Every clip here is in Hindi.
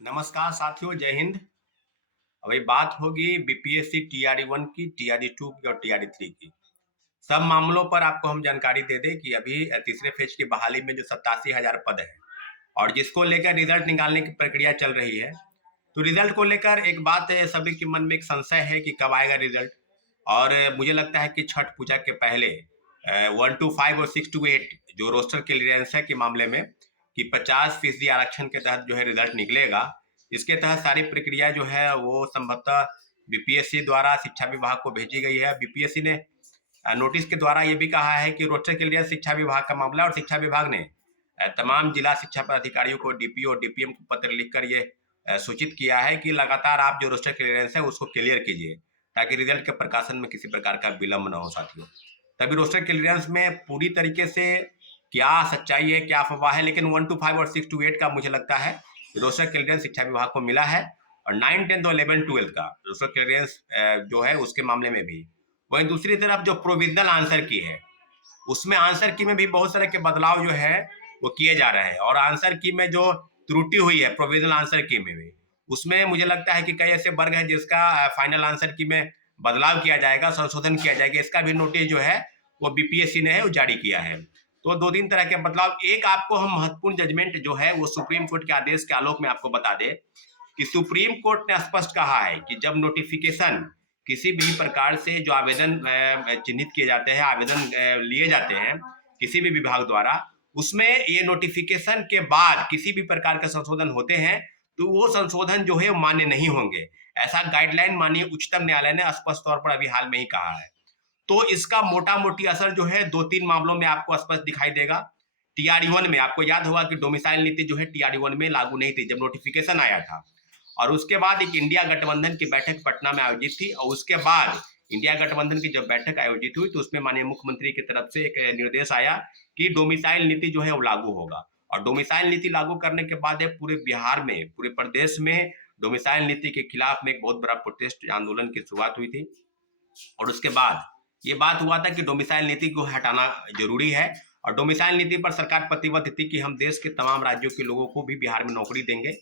नमस्कार साथियों, जय हिंद। अभी बात होगी बीपीएससी टीआरई 1 की, टीआरई 2 की और टीआरई 3 की। सब मामलों पर आपको हम जानकारी दे दें कि अभी तीसरे फेज की बहाली में जो 87,000 पद है और जिसको लेकर रिजल्ट निकालने की प्रक्रिया चल रही है। तो रिजल्ट को लेकर एक बात है, सभी के मन में एक संशय है कि कब आएगा रिजल्ट। और मुझे लगता है कि छठ पूजा के पहले 1 to 5 और 6 to 8 जो रोस्टर क्लियरेंस है के मामले में कि 50% आरक्षण के तहत जो है रिजल्ट निकलेगा। इसके तहत सारी प्रक्रिया जो है वो संभवतः बीपीएससी द्वारा शिक्षा विभाग को भेजी गई है। बीपीएससी ने नोटिस के द्वारा ये भी कहा है कि रोस्टर क्लियरेंस शिक्षा विभाग का मामला और शिक्षा विभाग ने तमाम जिला शिक्षा पदाधिकारियों को, डीपीओ और डीपीएम को पत्र लिखकर ये सूचित किया है कि लगातार आप जो रोस्टर क्लियरेंस है उसको क्लियर कीजिए ताकि रिजल्ट के प्रकाशन में किसी प्रकार का विलंब न हो साथियों। तभी रोस्टर क्लियरेंस में पूरी तरीके से क्या सच्चाई है, क्या अफवाह है, लेकिन 1 to 5 और 6 to 8 का मुझे लगता है रोस्टर क्लियरेंस शिक्षा विभाग को मिला है। और 9, 10 और 11, 12 का रोस्टर क्लियरेंस जो है उसके मामले में भी। वहीं दूसरी तरफ जो प्रोविजनल आंसर की है उसमें आंसर की में भी बहुत सारे के बदलाव जो है वो किए जा रहे हैं। और आंसर की में जो त्रुटि हुई है प्रोविजनल आंसर की में भी, उसमें मुझे लगता है कि कई ऐसे वर्ग हैं जिसका फाइनल आंसर की में बदलाव किया जाएगा, संशोधन किया जाएगा। इसका भी नोटिस जो है वो बीपीएससी ने है वो जारी किया है। तो 2-3 तरह के बदलाव। एक आपको हम महत्वपूर्ण जजमेंट जो है वो सुप्रीम कोर्ट के आदेश के आलोक में आपको बता दें कि सुप्रीम कोर्ट ने स्पष्ट कहा है कि जब नोटिफिकेशन किसी भी प्रकार से जो आवेदन चिन्हित किए जाते हैं, आवेदन लिए जाते हैं किसी भी विभाग द्वारा, उसमें ये नोटिफिकेशन के बाद किसी भी प्रकार के संशोधन होते हैं तो वो संशोधन जो है मान्य नहीं होंगे। ऐसा गाइडलाइन माननीय उच्चतम न्यायालय ने स्पष्ट तौर पर अभी हाल में ही कहा है। तो इसका मोटा मोटी असर जो है 2-3 मामलों में आपको स्पष्ट दिखाई देगा। टीआरई 1 में आपको याद होगा कि डोमिसाइल नीति जो है टीआरई 1 में लागू नहीं थी जब नोटिफिकेशन आया था। और उसके बाद एक इंडिया गठबंधन की बैठक पटना में आयोजित थी और उसके बाद इंडिया गठबंधन की जब बैठक आयोजित हुई तो उसमें माननीय मुख्यमंत्री की तरफ से एक निर्देश आया कि डोमिसाइल नीति जो है वो लागू होगा। और डोमिसाइल नीति लागू करने के बाद पूरे बिहार में, पूरे प्रदेश में डोमिसाइल नीति के खिलाफ में एक बहुत बड़ा प्रोटेस्ट आंदोलन की शुरुआत हुई थी। और उसके बाद ये बात हुआ था कि डोमिसाइल नीति को हटाना जरूरी है। और डोमिसाइल नीति पर सरकार प्रतिबद्ध थी कि हम देश के तमाम राज्यों के लोगों को भी बिहार में नौकरी देंगे।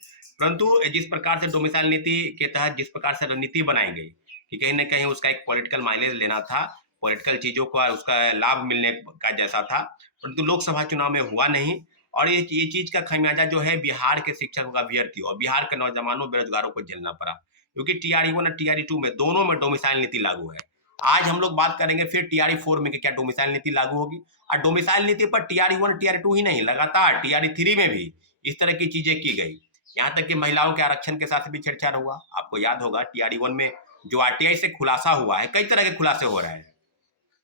परंतु जिस प्रकार से डोमिसाइल नीति के तहत जिस प्रकार से रणनीति बनाई गई कि कहीं ना कहीं उसका एक पॉलिटिकल माइलेज लेना था, पॉलिटिकल चीजों का उसका लाभ मिलने का जैसा था, परंतु लोकसभा चुनाव में हुआ नहीं। और ये चीज का खमियाजा जो है बिहार के शिक्षकों का, अभ्यर्थी और बिहार के नौजवानों बेरोजगारों को झेलना पड़ा, क्योंकि टीआरई 1 और टीआरई 2 में दोनों में डोमिसाइल नीति लागू है। आज हम लोग बात करेंगे फिर टीआरई 4 में कि क्या डोमिसाइल नीति लागू होगी। और डोमिसाइल नीति पर टीआरई 1 टीआरई 2 ही नहीं, लगातार टीआरई 3 में भी इस तरह की चीजें की गई। यहाँ तक कि महिलाओं के आरक्षण के साथ भी छेड़छाड़ हुआ। आपको याद होगा टीआरई 1 में जो आरटीआई से खुलासा हुआ है, कई तरह के खुलासे हो रहे हैं।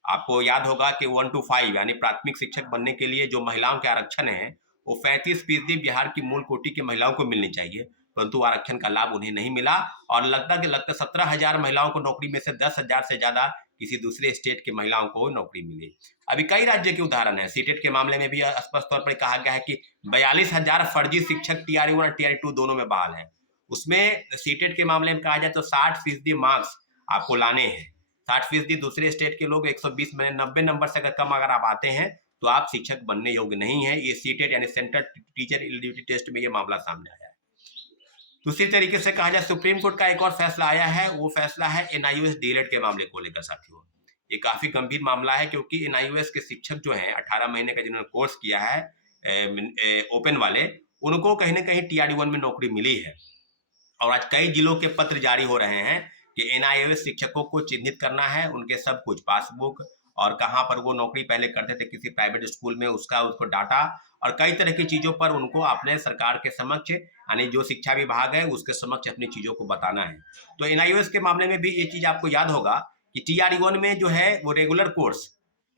आपको याद होगा कि 1 to 5 यानी प्राथमिक शिक्षक बनने के लिए जो महिलाओं के आरक्षण है वो 35% बिहार की मूल कोटि की महिलाओं को मिलनी चाहिए, परंतु आरक्षण का लाभ उन्हें नहीं मिला। और लगता 17,000 महिलाओं को नौकरी में से 10,000 से ज्यादा किसी दूसरे स्टेट की महिलाओं को नौकरी मिली। अभी कई राज्य के उदाहरण है। सीटेट के मामले में भी स्पष्ट तौर पर कहा गया है कि 42,000 फर्जी शिक्षक टीआरई 1 और टीआरई 2 दोनों में बहाल है। उसमें सीटेट के मामले में कहा जाए तो 60% मार्क्स आपको लाने हैं। 60% दूसरे स्टेट के लोग 120 में 90 नंबर से अगर कम अगर आप आते हैं तो आप शिक्षक बनने योग्य नहीं है। ये सीटेट यानी सेंट्रल टीचर एलिजिबिलिटी टेस्ट में ये मामला सामने आया है। दूसरी तरीके से कहा जाए सुप्रीम कोर्ट का एक और फैसला आया है, वो फैसला है एनआईओएस डीएलएड के मामले को लेकर साथियों। ये काफी गंभीर मामला है क्योंकि एनआईओएस के शिक्षक जो हैं 18 महीने का जिन्होंने कोर्स किया है ओपन वाले, उनको कहीं ना कहीं टीआरई 1 में नौकरी मिली है। और आज कई जिलों के पत्र जारी हो रहे हैं कि एनआईओएस शिक्षकों को चिन्हित करना है, उनके सब कुछ पासबुक और कहाँ पर वो नौकरी पहले करते थे किसी प्राइवेट स्कूल में, उसका उसको डाटा और कई तरह की चीजों पर उनको अपने सरकार के समक्ष यानी जो शिक्षा विभाग है उसके समक्ष अपनी चीजों को बताना है। तो एनआईओएस के मामले में भी ये चीज आपको याद होगा कि टीआरई 1 में जो है वो रेगुलर कोर्स,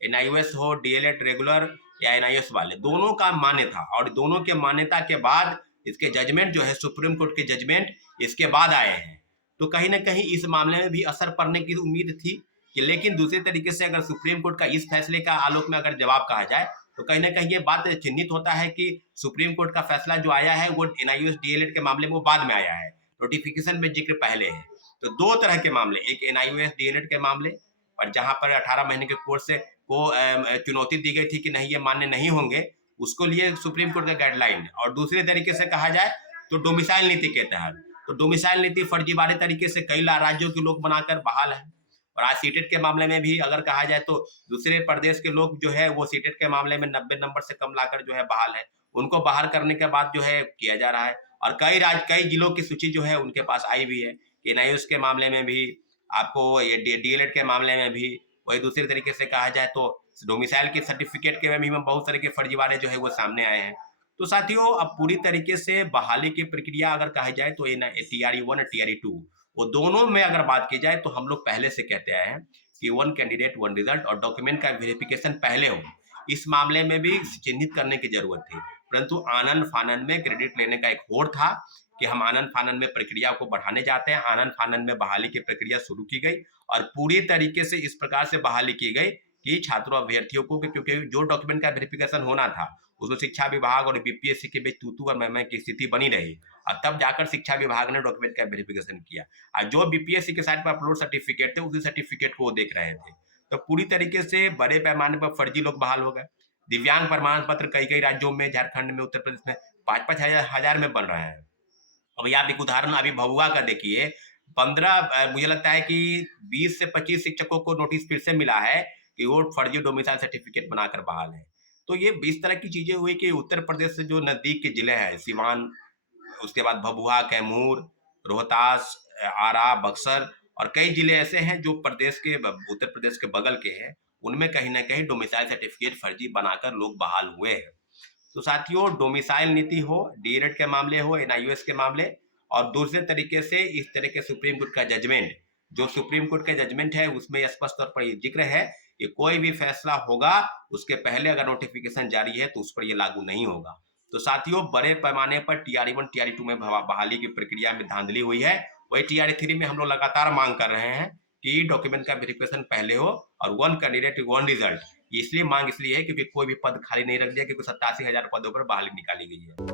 एनआईओएस हो डीएलएड रेगुलर या एनआईओएस वाले, दोनों का मान्य था। और दोनों के मान्यता के बाद इसके जजमेंट जो है सुप्रीम कोर्ट के जजमेंट इसके बाद आए हैं। तो कहीं ना कहीं इस मामले में भी असर पड़ने की उम्मीद थी कि, लेकिन दूसरे तरीके से अगर सुप्रीम कोर्ट का इस फैसले का आलोक में अगर जवाब कहा जाए तो कहीं ना कहीं ये बात चिन्हित होता है कि सुप्रीम कोर्ट का फैसला जो आया है वो एनआईओएस डीएलएड के मामले में वो बाद में आया है, नोटिफिकेशन में जिक्र पहले है। तो दो तरह के मामले, एक एनआईओएस डीएलएड के मामले पर जहां पर 18 महीने के कोर्स को चुनौती दी गई थी कि नहीं ये मान्य नहीं होंगे, उसको लिए सुप्रीम कोर्ट का गाइडलाइन। और दूसरे तरीके से कहा जाए तो डोमिसाइल नीति के तहत, तो डोमिसाइल नीति फर्जीवाड़े तरीके से कई राज्यों के लोग बनाकर बहाल है। और आज सीटेट के मामले में भी अगर कहा जाए तो दूसरे प्रदेश के लोग जो है वो सीटेट के मामले में 90 नंबर से कम लाकर जो है बहाल है, उनको बाहर करने के बाद जो है किया जा रहा है। और कई जिलों की सूची जो है उनके पास आई भी है, एनआईओएस के मामले में भी, आपको ये डीएलएड के मामले में भी, वही दूसरे तरीके से कहा जाए तो डोमिसाइल के सर्टिफिकेट के में भी बहुत तरह के फर्जीवाड़े जो है वो सामने आए हैं। तो साथियों, अब पूरी तरीके से बहाली की प्रक्रिया अगर कहा जाए तो TRE-1 और TRE-2 वो दोनों में अगर बात की जाए तो हम लोग पहले से कहते आए हैं कि 1 कैंडिडेट 1 रिजल्ट और डॉक्यूमेंट का वेरिफिकेशन पहले हो। इस मामले में भी चिन्हित करने की जरूरत थी, परंतु आनन फानन में क्रेडिट लेने का एक होड़ था कि हम आनन फानन में प्रक्रिया को बढ़ाने जाते हैं। आनन फानन में बहाली की प्रक्रिया शुरू की गई और पूरी तरीके से इस प्रकार से बहाली की गई कि छात्रों अभ्यर्थियों को, क्योंकि जो डॉक्यूमेंट का वेरिफिकेशन होना था उसको शिक्षा विभाग और बीपीएससी के बीच तू और मैं की स्थिति बनी रही, और तब जाकर शिक्षा विभाग ने डॉक्यूमेंट का वेरिफिकेशन किया। और जो बीपीएससी के साइट पर अपलोड सर्टिफिकेट थे उसी सर्टिफिकेट को वो देख रहे थे। तो पूरी तरीके से बड़े पैमाने पर फर्जी लोग बहाल हो गए। दिव्यांग प्रमाण पत्र कई राज्यों में, झारखंड में, उत्तर प्रदेश में 5-5 हजार में बन रहे हैं। अब आप एक उदाहरण अभी भभुआ का देखिए, 15 मुझे लगता है कि 20 से 25 शिक्षकों को नोटिस फिर से मिला है कि वो फर्जी डोमिसाइल सर्टिफिकेट बनाकर बहाल है। तो ये 20 तरह की चीजें हुई कि उत्तर प्रदेश से जो नजदीक के जिले हैं, सिवान, उसके बाद भभुआ, कैमूर, रोहतास, आरा, बक्सर और कई जिले ऐसे हैं जो उत्तर प्रदेश के बगल के हैं, उनमें कहीं ना कहीं डोमिसाइल सर्टिफिकेट फर्जी बनाकर लोग बहाल हुए हैं। तो साथियों, डोमिसाइल नीति हो, डीएलएड के मामले हो, एनआईओएस के मामले, और दूसरे तरीके से इस तरह के सुप्रीम कोर्ट का जजमेंट, जो सुप्रीम कोर्ट का जजमेंट है उसमें स्पष्ट तौर पर ये जिक्र है कि कोई भी फैसला होगा उसके पहले अगर नोटिफिकेशन जारी है तो उस पर ये लागू नहीं होगा। तो साथियों, बड़े पैमाने पर TRE-1 TRE-2 में बहाली की प्रक्रिया में धांधली हुई है। वही TRE-3 में हम लोग लगातार मांग कर रहे हैं कि डॉक्यूमेंट का वेरिफिकेशन पहले हो और 1 कैंडिडेट 1 रिजल्ट। इसलिए मांग इसलिए है क्योंकि कोई भी पद खाली नहीं रख दिया, क्योंकि 87,000 पदों पर बहाली निकाली गई है।